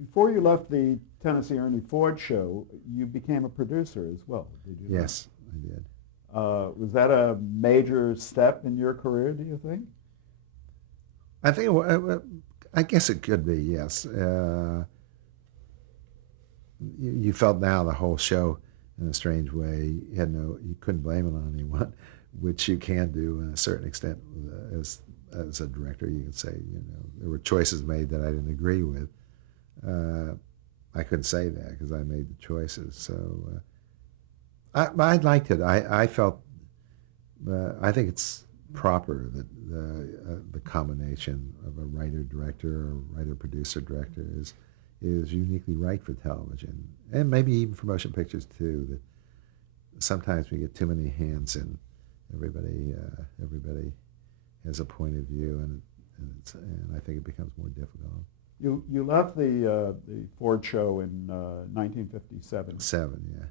Before you left the Tennessee Ernie Ford show, you became a producer as well, did you not? Yes, I did. Was that a major step in your career, do you think? I think I guess it could be. Yes. You felt now the whole show in a strange way. You couldn't blame it on anyone, which you can do in a certain extent as a director. You could say, there were choices made that I didn't agree with. Uh, I couldn't say that because I made the choices. So I liked it. I felt. I think it's proper that the combination of a writer director or writer producer director is uniquely right for television and maybe even for motion pictures too. That sometimes we get too many hands in. Everybody has a point of view, and I think it becomes more difficult. You left the Ford show in 1957. Seven, yeah.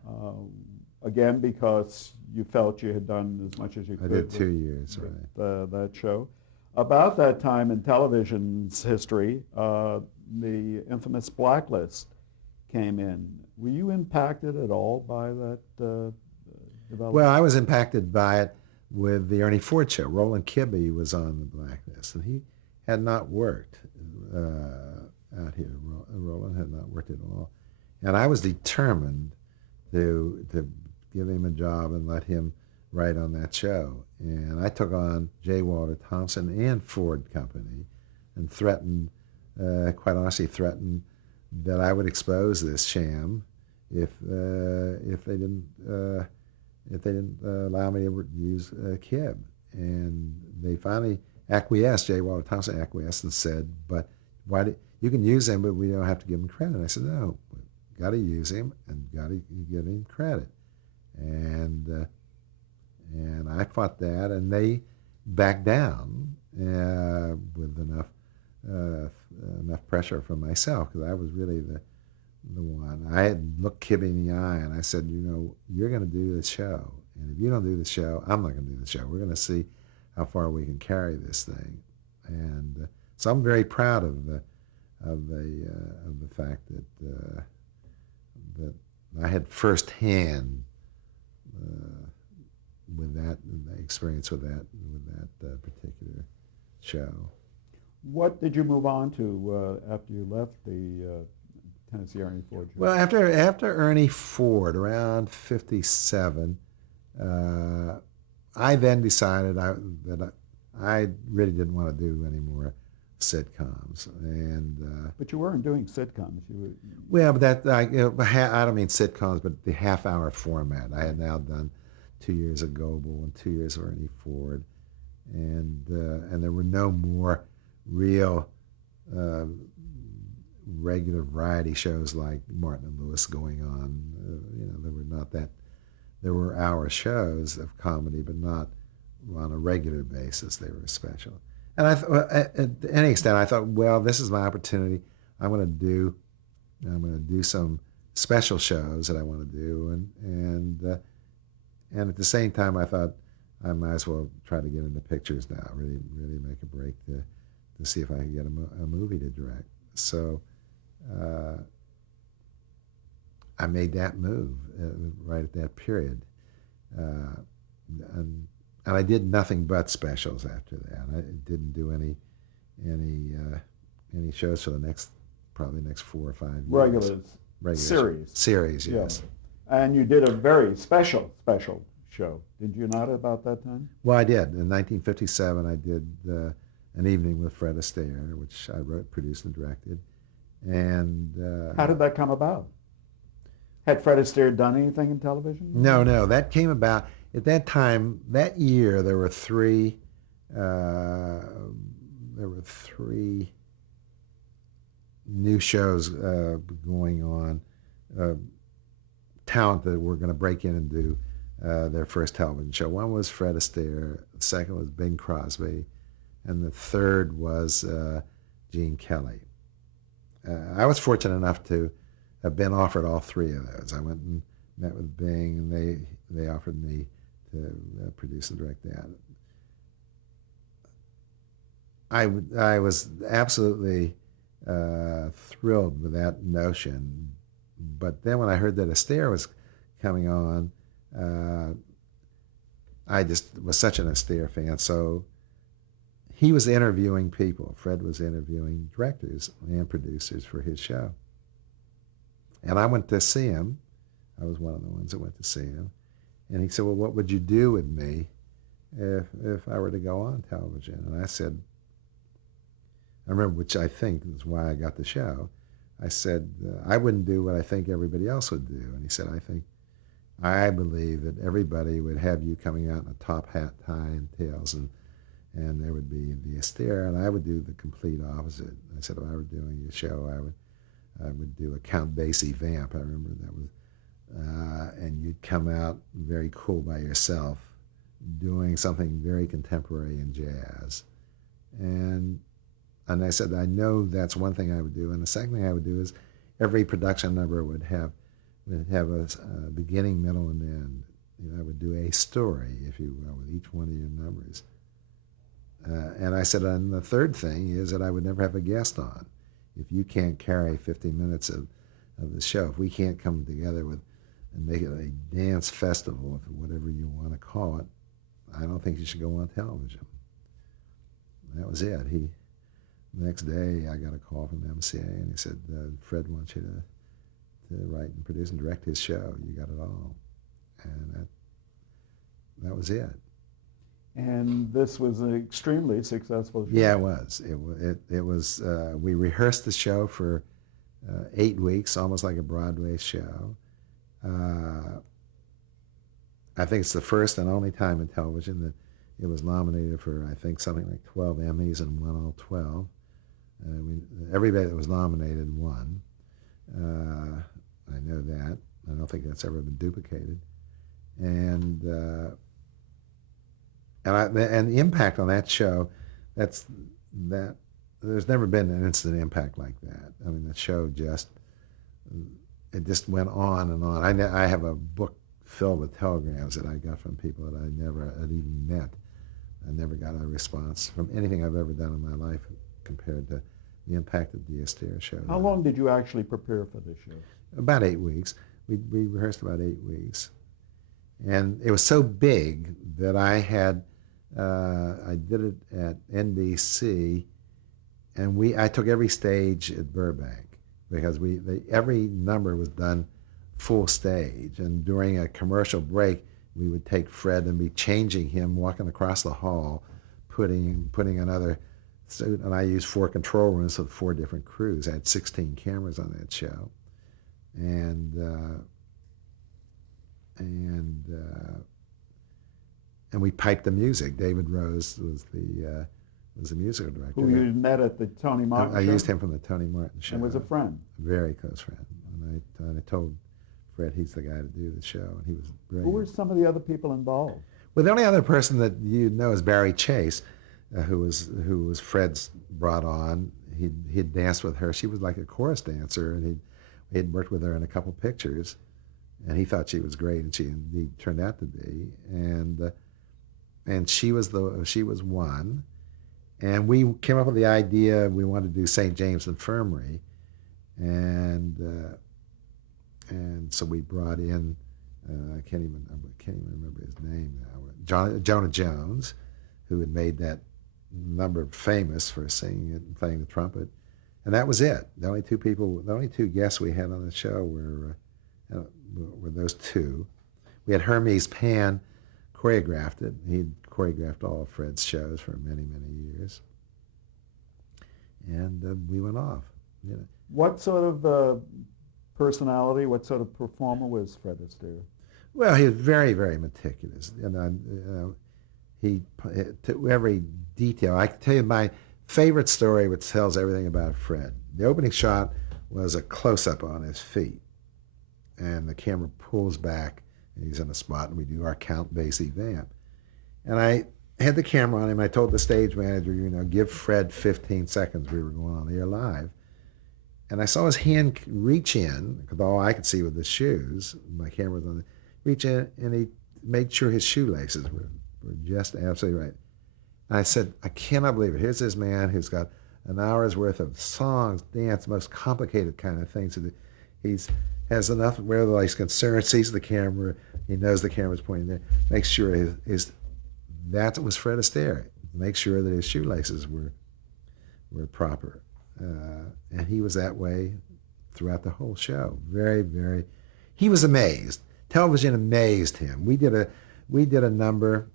Again, because you felt you had done as much as you I could did 2 years, right. that show. About that time in television's history, the infamous Blacklist came in. Were you impacted at all by that development? Well, I was impacted by it with the Ernie Ford show. Roland Kibbe was on the Blacklist, and he had not worked out here. Roland had not worked at all. And I was determined to give him a job and let him write on that show. And I took on J. Walter Thompson and Ford Company and threatened, quite honestly, threatened that I would expose this sham if they didn't allow me to use Kib. And they finally acquiesced. J. Walter Thompson acquiesced and said, "But you can use him, but we don't have to give him credit." I said, "No, got to use him and got to give him credit." And I fought that, and they backed down with enough pressure from myself, because I was really the one. I had looked Kibbe in the eye, and I said, "You're going to do the show, and if you don't do the show, I'm not going to do the show. We're going to see how far we can carry this thing." And so I'm very proud of the fact that I had firsthand with that experience with that particular show. What did you move on to after you left the Tennessee Ernie Ford show? Well, after Ernie Ford, around 57, I then decided that I really didn't want to do any more sitcoms. But you weren't doing sitcoms. Well, but that I don't mean sitcoms, but the half-hour format. I had now done 2 years of Goebel and 2 years of Ernie Ford, and there were no more real regular variety shows like Martin and Lewis going on. There were not that. There were hour shows of comedy, but not on a regular basis. They were special. And to any extent, I thought, well, this is my opportunity. I'm going to do some special shows that I want to do, and at the same time, I thought I might as well try to get into pictures now. Really make a break to see if I could get a movie to direct. So I made that move right at that period, and I did nothing but specials after that. I didn't do any shows for the probably next 4 or 5 years. Regular series, yes. Yeah. And you did a very special show, did you not, about that time? Well, I did. In 1957, I did An Evening with Fred Astaire, which I wrote, produced, and directed. And how did that come about? Had Fred Astaire done anything in television? No. That came about at that time. That year, there were three new shows going on. Talent that were going to break in and do their first television show. One was Fred Astaire. The second was Bing Crosby, and the third was Gene Kelly. I was fortunate enough to have been offered all three of those. I went and met with Bing, and they offered me to produce and direct that. I was absolutely thrilled with that notion. But then when I heard that Astaire was coming on, I just was such an Astaire fan. So he was interviewing people. Fred was interviewing directors and producers for his show. And I went to see him. I was one of the ones that went to see him. And he said, well, what would you do with me if I were to go on television? And I said, I remember, which I think is why I got the show. I said, I wouldn't do what I think everybody else would do. And he said, I believe that everybody would have you coming out in a top hat, tie, and tails, and there would be the Astaire, and I would do the complete opposite. I said, if I were doing a show, I would do a Count Basie vamp. I remember that was, and you'd come out very cool by yourself, doing something very contemporary in jazz. And I said, I know that's one thing I would do. And the second thing I would do is every production number would have a beginning, middle, and end. You know, I would do a story, if you will, with each one of your numbers. And I said, and the third thing is that I would never have a guest on. If you can't carry 15 minutes of the show, if we can't come together and make it a dance festival, whatever you want to call it, I don't think you should go on television. And that was it. The next day, I got a call from MCA, and he said, Fred wants you to write and produce and direct his show. You got it all. And that was it. And this was an extremely successful show. Yeah, it was. It was. We rehearsed the show for 8 weeks, almost like a Broadway show. I think it's the first and only time in television that it was nominated for, I think, something like 12 Emmys and won all 12. Everybody that was nominated won. I know that. I don't think that's ever been duplicated. And the impact on that show, there's never been an instant impact like that. I mean, the show just went on and on. I have a book filled with telegrams that I got from people that I never had even met. I never got a response from anything I've ever done in my life compared to the impact of the Astaire show. How long did you actually prepare for this show? About 8 weeks. We rehearsed about 8 weeks. And it was so big that I did it at NBC, and I took every stage at Burbank because every number was done full stage. And during a commercial break, we would take Fred and be changing him, walking across the hall, putting another suit. And I used 4 control rooms with 4 different crews. I had 16 cameras on that show. And we piped the music. David Rose was the musical director. Who you met at the Tony Martin show? I used him from the Tony Martin show. And was a friend. Very close friend. And I told Fred he's the guy to do the show, and he was brilliant. Who were some of the other people involved? Well, the only other person that you know is Barry Chase, who was Fred's brought on. He'd danced with her. She was like a chorus dancer, and he'd worked with her in a couple pictures, and he thought she was great, and she indeed turned out to be. And she was one, and we came up with the idea we wanted to do St. James Infirmary, and so we brought in I can't even remember his name now. Jonah Jones, who had made that number famous for singing it and playing the trumpet, and that was it. The only two guests we had on the show were those two. We had Hermes Pan choreographed it. He'd choreographed all of Fred's shows for many, many years, and we went off. You know. What sort of personality, what sort of performer was Fred Astaire? Well, he was very, very meticulous. He to every detail. I can tell you my favorite story, which tells everything about Fred. The opening shot was a close-up on his feet, and the camera pulls back, and he's in a spot, and we do our Count Basie vamp. And I had the camera on him. I told the stage manager, give Fred 15 seconds. We were going on the air live. And I saw his hand reach in, because all I could see were the shoes. My camera was on. Reach in, and he made sure his shoelaces were just absolutely right. And I said, I cannot believe it. Here's this man who's got an hour's worth of songs, dance, most complicated kind of things. He's has enough where he's concerned, sees the camera, he knows the camera's pointing there, makes sure his that was Fred Astaire. Make sure that his shoelaces were proper, and he was that way throughout the whole show. Very, very. He was amazed. Television amazed him. We did a number.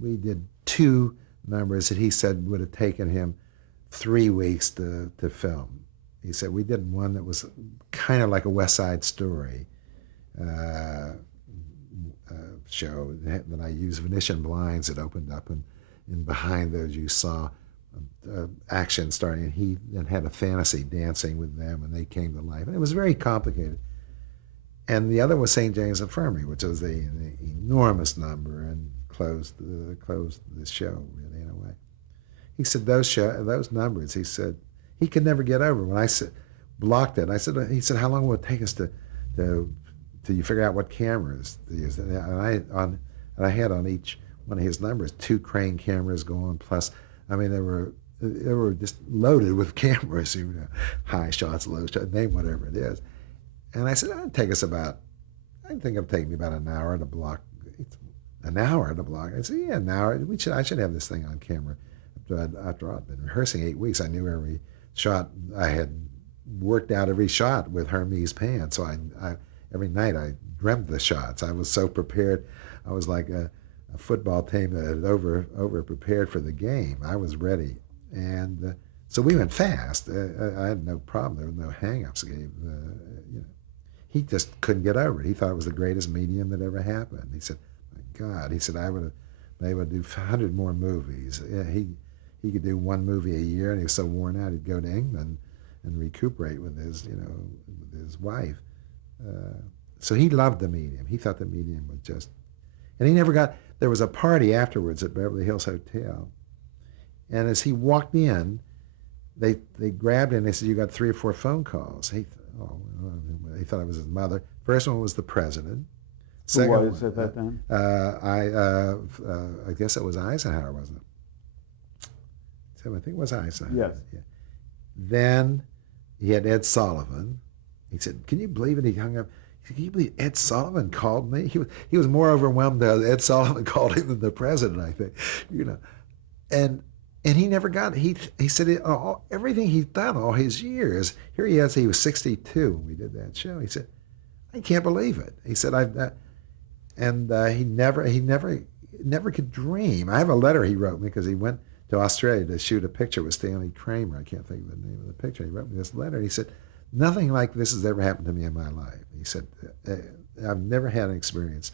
We did 2 numbers that he said would have taken him 3 weeks to film. He said we did one that was kind of like a West Side Story show that I used Venetian blinds that opened up, and behind those you saw action starting, and he then had a fantasy dancing with them, and they came to life. And it was very complicated. And the other was St. James Infirmary, which was an enormous number and closed the show really in a way. He said those numbers. He said he could never get over. When I blocked it, he said, how long will it take us to you figure out what cameras to use? And I had on each one of his numbers 2 crane cameras going, plus, I mean, they were just loaded with cameras, high shots, low shots, name whatever it is. And I said, I think it'll take me about an hour to block. An hour to block. I said, yeah, an hour. I should have this thing on camera. After I'd been rehearsing 8 weeks, I knew every shot. I had worked out every shot with Hermes pans. So I every night I dreamt the shots. I was so prepared. I was like a football team that had over prepared for the game. I was ready, and so we went fast. I had no problem. There were no hang-ups. He just couldn't get over it. He thought it was the greatest medium that ever happened. He said, "My God," he said, "I would have been able to do 100 more movies." He could do 1 movie a year, and he was so worn out he'd go to England and recuperate with his wife. So he loved the medium. He thought the medium was just, and he never got. There was a party afterwards at Beverly Hills Hotel, and as he walked in, they grabbed him and they said, "You got 3 or 4 phone calls." He thought it was his mother. First one was the president. Who was at that time? I guess it was Eisenhower, wasn't it? So I think it was Eisenhower. Yes. Yeah. Then he had Ed Sullivan. He said, "Can you believe it?" He hung up. He said, "Can you believe Ed Sullivan called me?" He was more overwhelmed that Ed Sullivan called him than the president, I think. And he never got it. He said everything he'd done all his years. Here he is. He was 62 when we did that show. He said, "I can't believe it." He said, he never could dream. I have a letter he wrote me because he went to Australia to shoot a picture with Stanley Kramer. I can't think of the name of the picture. He wrote me this letter. He said, "Nothing like this has ever happened to me in my life." He said, "I've never had an experience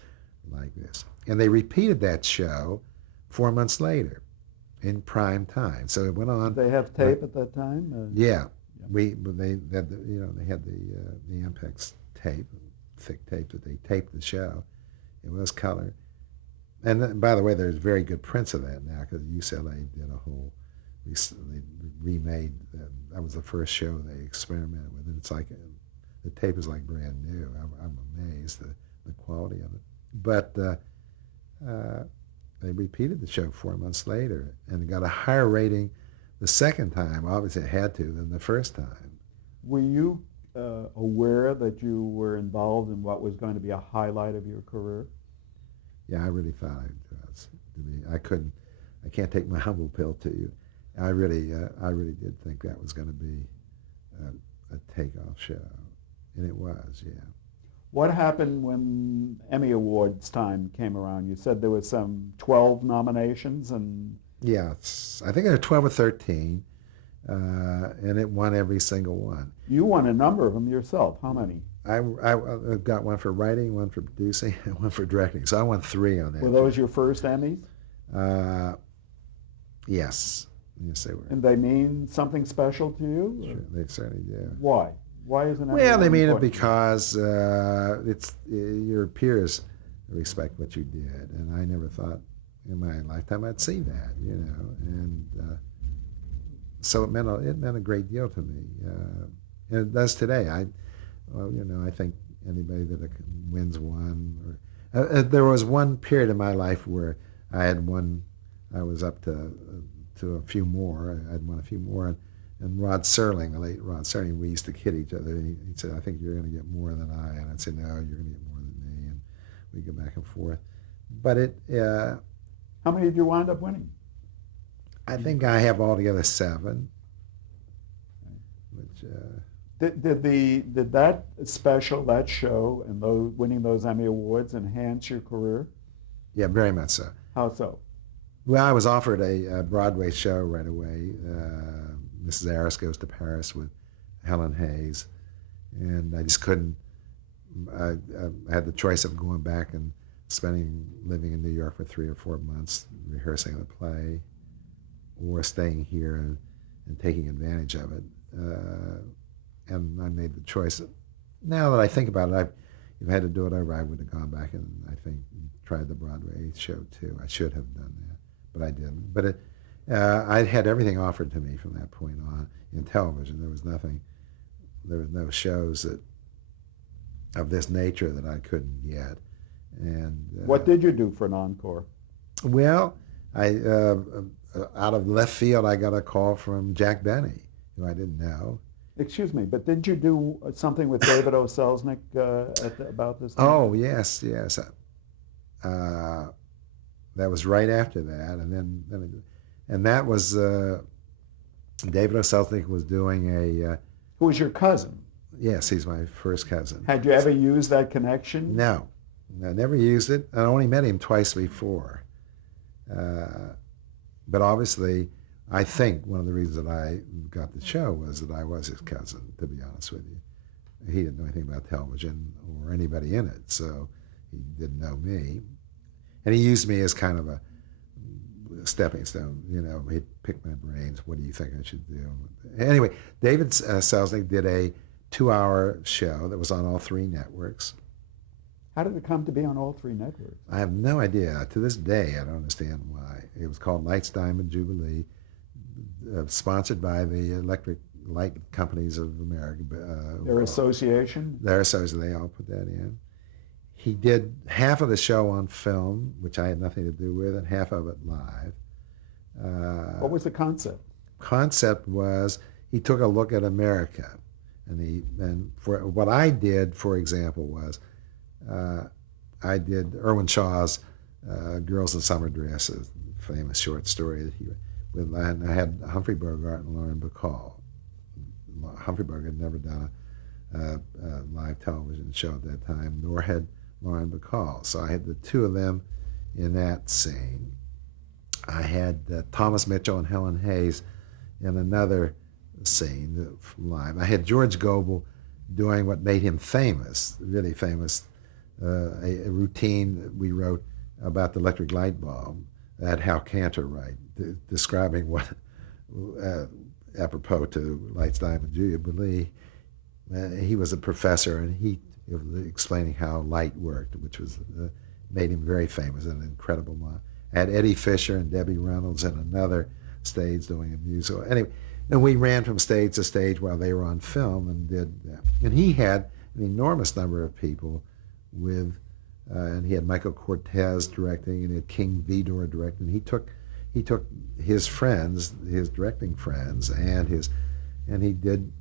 like this." And they repeated that show 4 months later in prime time. So it went on. Did they have tape at that time? Yeah. They had the Ampex tape, thick tape that they taped the show. It was color. And then, by the way, there's very good prints of that now because UCLA did they remade, that was the first show they experimented with. And it's like, the tape is like brand new. I'm amazed at the quality of it. But they repeated the show 4 months later and got a higher rating the second time, obviously it had to, than the first time. Were you aware that you were involved in what was going to be a highlight of your career? Yeah, I really thought it was. I can't take my humble pill to you. I really did think that was going to be a takeoff show, and it was, yeah. What happened when Emmy Awards time came around? You said there was some 12 nominations, and yeah, I think there were 12 or 13, and it won every single one. You won a number of them yourself. How many? I got one for writing, one for producing, and one for directing. So I won 3 on that. Were those your first Emmys? Yes. Yes, they were. And they mean something special to you? Sure, they certainly do. Why? Why isn't that? Well, they mean it because it's your peers respect what you did, and I never thought in my lifetime I'd see that, and so it meant a great deal to me, and it does today. I think anybody that wins one, or there was one period in my life where I had won. I was up to a few more. I'd won a few more, And Rod Serling, the late Rod Serling, we used to kid each other. He'd say, I think you're going to get more than I. And I'd say, no, you're going to get more than me. And we'd go back and forth. But How many did you wind up winning? I think I have altogether 7. Which, Did that special, that show, and winning those Emmy Awards enhance your career? yeah, very much so. How so? Well, I was offered a Broadway show right away. Mrs. Harris Goes to Paris with Helen Hayes, and I just couldn't. I had the choice of going back and living in New York for 3 or 4 months, rehearsing the play, or staying here and taking advantage of it. And I made the choice. Now that I think about it, if I had to do it over, I would have gone back and I think tried the Broadway show too. I should have done that, but I didn't. But I had everything offered to me from that point on in television. There was no shows of this nature that I couldn't get. And what did you do for an encore? Well, out of left field, I got a call from Jack Benny, who I didn't know. Excuse me, but didn't you do something with David O. Selznick about this time? Oh, yes. That was right after that, and that was David O. Selznick was doing a. Who was your cousin? Yes, he's my first cousin. Had you ever used that connection? No, I never used it. I only met him twice before. But obviously, I think one of the reasons that I got the show was that I was his cousin, to be honest with you. He didn't know anything about television or anybody in it, so he didn't know me. And he used me as kind of a stepping stone. He'd pick my brains. What do you think I should do? Anyway, David Selznick did a 2-hour show that was on all 3 networks. How did it come to be on all 3 networks? I have no idea. To this day, I don't understand why. It was called Lights, Diamond, Jubilee, sponsored by the Electric Light Companies of America. Their association? Their association. They all put that in. He did half of the show on film, which I had nothing to do with, and half of it live. What was the concept? Concept was he took a look at America, and for what I did, for example, was I did Irwin Shaw's "Girls in Summer Dresses," famous short story that and I had Humphrey Bogart and Lauren Bacall. Humphrey Bogart had never done a live television show at that time, nor had Lauren Bacall. So I had the 2 of them in that scene. I had Thomas Mitchell and Helen Hayes in another scene live. I had George Gobel doing what made him famous, really famous, a routine that we wrote about the electric light bulb that Hal Cantor write, describing what, apropos to Lights, Diamond, Jubilee, he was a professor and he was explaining how light worked, which was made him very famous and an incredible man. I had Eddie Fisher and Debbie Reynolds in another stage doing a musical. Anyway, and we ran from stage to stage while they were on film and did that. And he had an enormous number of people with, and he had Michael Cortez directing, and he had King Vidor directing. He took his friends, his directing friends, and he did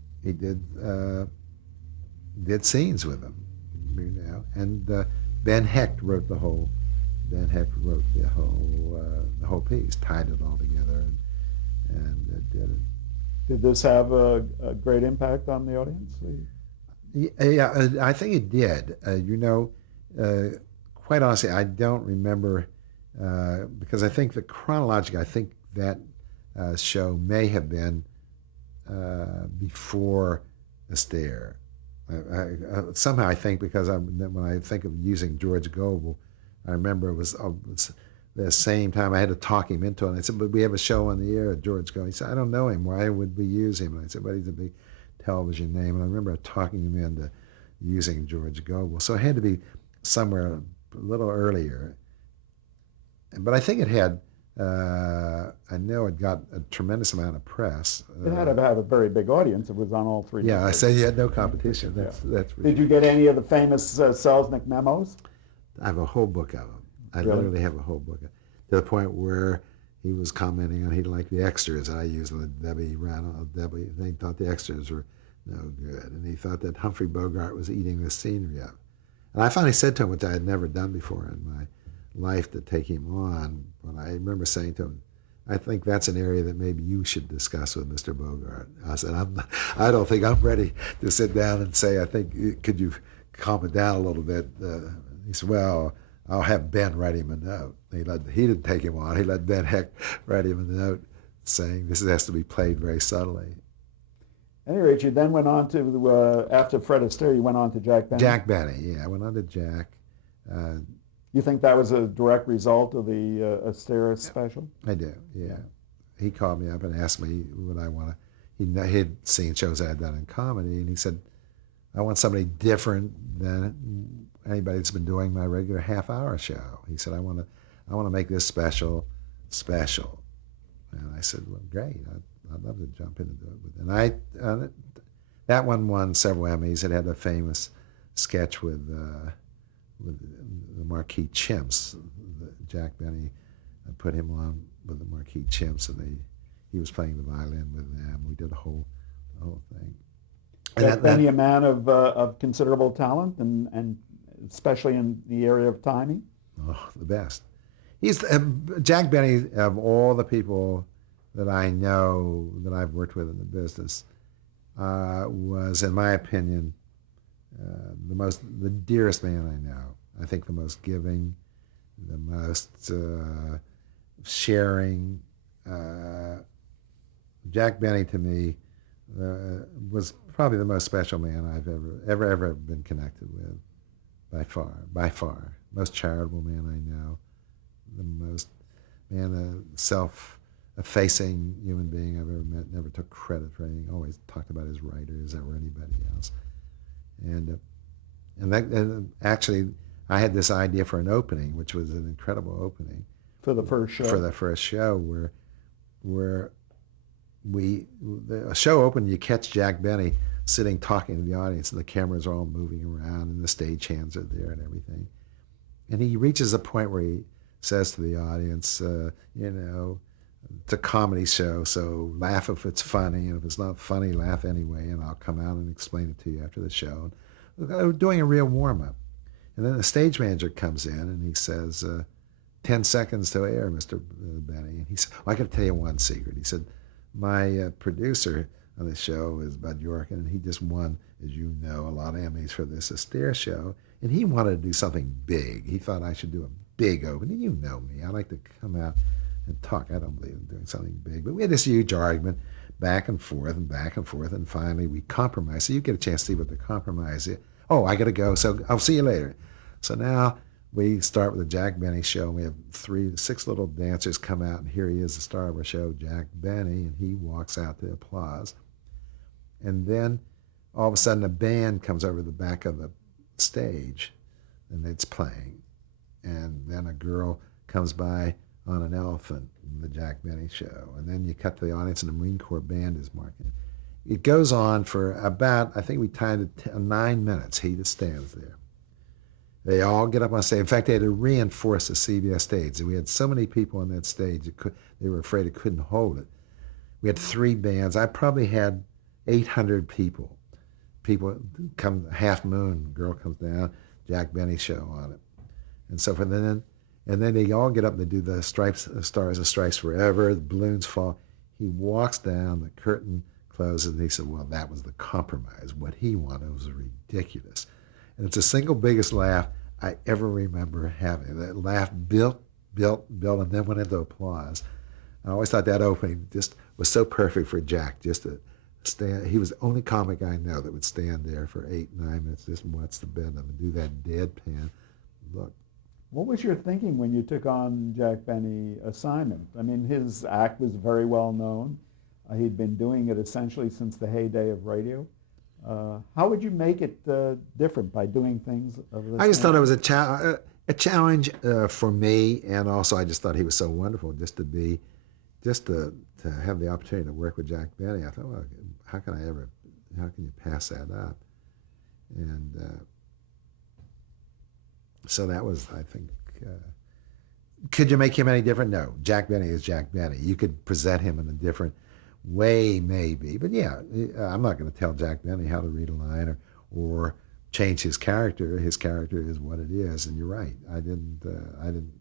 scenes with them, And Ben Hecht wrote the whole piece, tied it all together, and did it. Did this have a great impact on the audience? Yeah, I think it did. Quite honestly, I don't remember because I think I think that show may have been before Astaire. Somehow I think because when I think of using George Gobel, I remember it was the same time I had to talk him into it. And I said, but we have a show on the air, George Gobel. He said, I don't know him. Why would we use him? And I said, well, he's a big television name. And I remember talking him into using George Gobel. So it had to be somewhere a little earlier. But I think it had, I know it got a tremendous amount of press. It had to have a very big audience. It was on all 3 Yeah, networks. I said you had no competition. That's Did you get any of the famous Selznick memos? I have a whole book of them. I Really? literally have a whole book to the point where he was commenting on he liked the extras that I used on the Debbie Reynolds. Debbie, they thought the extras were no good, and he thought that Humphrey Bogart was eating the scenery up. And I finally said to him, which I had never done before in my life, to take him on. But I remember saying to him, I think that's an area that maybe you should discuss with Mr. Bogart. I said, I don't think I'm ready to sit down and say, I think, could you calm it down a little bit? He said, well, I'll have Ben write him a note. He didn't take him on. He let Ben Heck write him a note saying this has to be played very subtly. At any rate, you then went on to, after Fred Astaire, you went on to Jack Benny. Jack Benny, yeah. I went on to Jack. You think that was a direct result of the Astaire special? I do, yeah. He called me up and asked me what I want to. He had seen shows I had done in comedy, and he said, I want somebody different than anybody that's been doing my regular half-hour show. He said, I want to make this special. And I said, well, great. I'd love to jump in and do it. And that one won several Emmys. It had a famous sketch with the Marquis Chimps. Jack Benny put him on with the Marquis Chimps, and he was playing the violin with them. We did the whole thing. Jack Benny, a man of considerable talent, and especially in the area of timing. Oh, the best. He's Jack Benny, of all the people that I know that I've worked with in the business, was, in my opinion, the dearest man I know. I think the most giving, the most sharing. Jack Benny, to me, was probably the most special man I've ever been connected with, by far. Most charitable man I know, the most self-effacing human being I've ever met. Never took credit for anything. Always talked about his writers or anybody else. And actually, I had this idea for an opening, which was an incredible opening for the first show. For the first show, where a show opened, you catch Jack Benny sitting talking to the audience, and the cameras are all moving around, and the stagehands are there and everything. And he reaches a point where he says to the audience, it's a comedy show, so laugh if it's funny, and if it's not funny, laugh anyway, and I'll come out and explain it to you after the show. And doing a real warm-up. And then the stage manager comes in, and he says, 10 seconds to air, Mr. Benny. And he said, I got to tell you one secret. He said, my producer on the show is Bud Yorkin, and he just won, as you know, a lot of Emmys for this Astaire show. And he wanted to do something big. He thought I should do a big opening. You know me. I like to come out and talk. I don't believe in doing something big. But we had this huge argument, back and forth, and finally we compromised. So you get a chance to see what the compromise is. Oh, I got to go, so I'll see you later. So now we start with the Jack Benny show. We have 6 little dancers come out, and here he is, the star of our show, Jack Benny, and he walks out to applause. And then all of a sudden a band comes over the back of the stage, and it's playing. And then a girl comes by on an elephant in the Jack Benny show. And then you cut to the audience, and the Marine Corps band is marking. It goes on for about, I think we timed it 9 minutes. He just stands there. They all get up on stage. In fact, they had to reinforce the CBS stage. And we had so many people on that stage, they were afraid it couldn't hold it. We had 3 bands. I probably had 800 people. People come, Half Moon, girl comes down, Jack Benny show on it. And so and then they all get up and they do the Stars and Stripes Forever, the balloons fall. He walks down, the curtain closes, and he said, well, that was the compromise. What he wanted was ridiculous. And it's the single biggest laugh I ever remember having. That laugh built, and then went into applause. I always thought that opening just was so perfect for Jack, just to stand. He was the only comic I know that would stand there for 8, 9 minutes, just watch the bend and do that deadpan look. What was your thinking when you took on Jack Benny assignment? I mean, his act was very well known. He'd been doing it essentially since the heyday of radio. How would you make it different by doing things of this? I just thought it was a challenge for me, and also I just thought he was so wonderful just to have the opportunity to work with Jack Benny. I thought, well, how can you pass that up? And so that was, I think, Could you make him any different? No. Jack Benny is Jack Benny. You could present him in a different way, maybe. But yeah, I'm not going to tell Jack Benny how to read a line or change his character. His character is what it is. And you're right. I didn't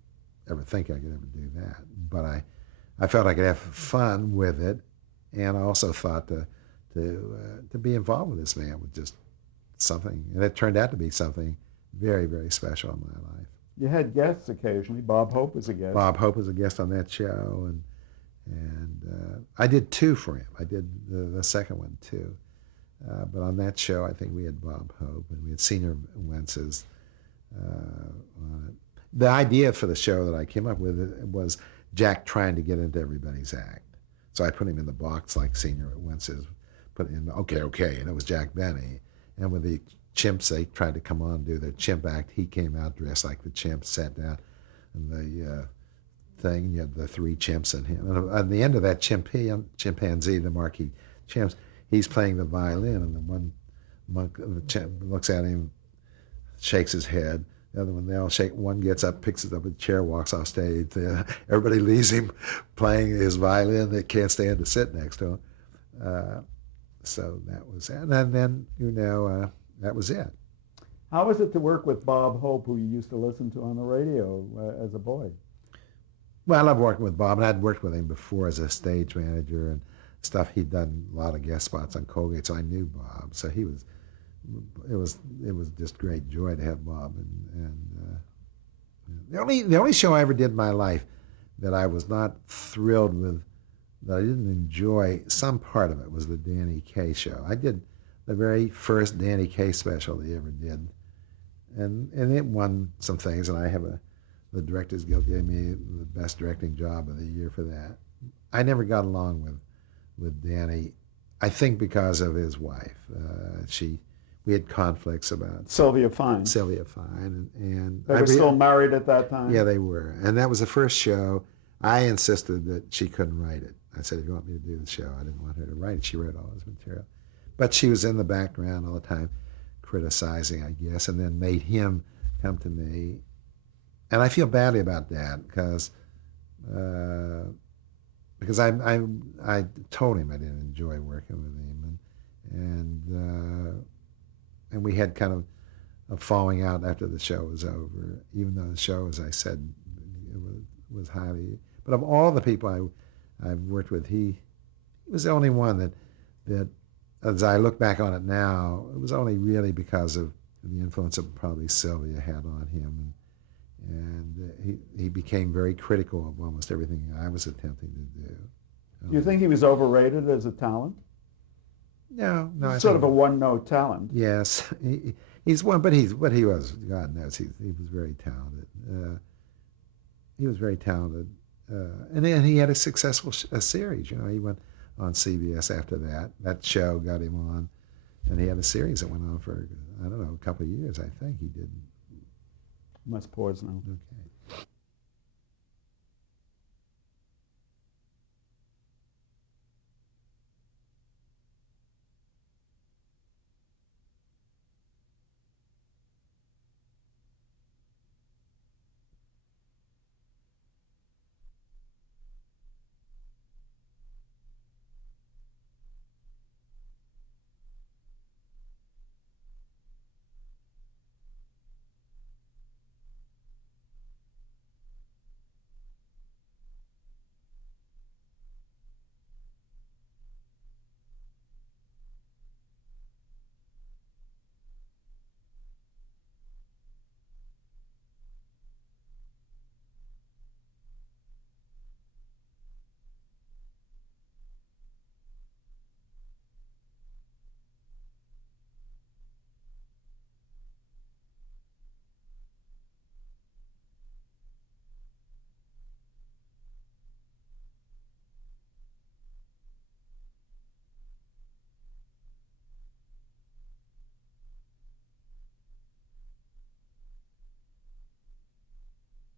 ever think I could ever do that. But I felt I could have fun with it. And I also thought to be involved with this man was just something. And it turned out to be something very, very special in my life. You had guests occasionally. Bob Hope was a guest. Bob Hope was a guest on that show, and I did two for him. I did the second one too, but on that show, I think we had Bob Hope and we had Senior Wences on it. The idea for the show that I came up with was Jack trying to get into everybody's act. So I put him in the box like Senior Wences put in, okay, and it was Jack Benny. And with the chimps, they tried to come on and do their chimp act. He came out dressed like the chimp, sat down in the thing, and you had the three chimps in him. And at the end of that chimpanzee, the marquee chimps, he's playing the violin, and the one monk, the chimp, looks at him, shakes his head. The other one, they all shake. One gets up, picks it up a chair, walks off stage. Everybody leaves him playing his violin. They can't stand to sit next to him. So that was it. And then, that was it. How was it to work with Bob Hope, who you used to listen to on the radio as a boy? Well, I love working with Bob, and I'd worked with him before as a stage manager and stuff. He'd done a lot of guest spots on Colgate, so I knew Bob. So it was just great joy to have Bob. And the only show I ever did in my life that I was not thrilled with, that I didn't enjoy some part of it, was the Danny Kaye show. I did the very first Danny Kaye special they ever did, and it won some things, and the Directors Guild gave me the best directing job of the year for that. I never got along with Danny, I think because of his wife. We had conflicts about Sylvia Fine. And They were still married at that time? Yeah, they were. And that was the first show. I insisted that she couldn't write it. I said, if you want me to do the show, I didn't want her to write it. She wrote all his material. But she was in the background all the time, criticizing, I guess, and then made him come to me. And I feel badly about that because I told him I didn't enjoy working with him, and we had kind of a falling out after the show was over. Even though the show, as I said, it was highly. But of all the people I've worked with, he was the only one that, as I look back on it now, it was only really because of the influence that probably Sylvia had on him, and he became very critical of almost everything I was attempting to do. Do you think he was overrated as a talent? No. He's sort of a one-note talent. Yes, he's one, but he was, God knows, he was very talented. He was very talented. And then he had a successful series. He went on CBS after that. That show got him on, and he had a series that went on for, I don't know, a couple of years, I think he did. Must pause now. Okay.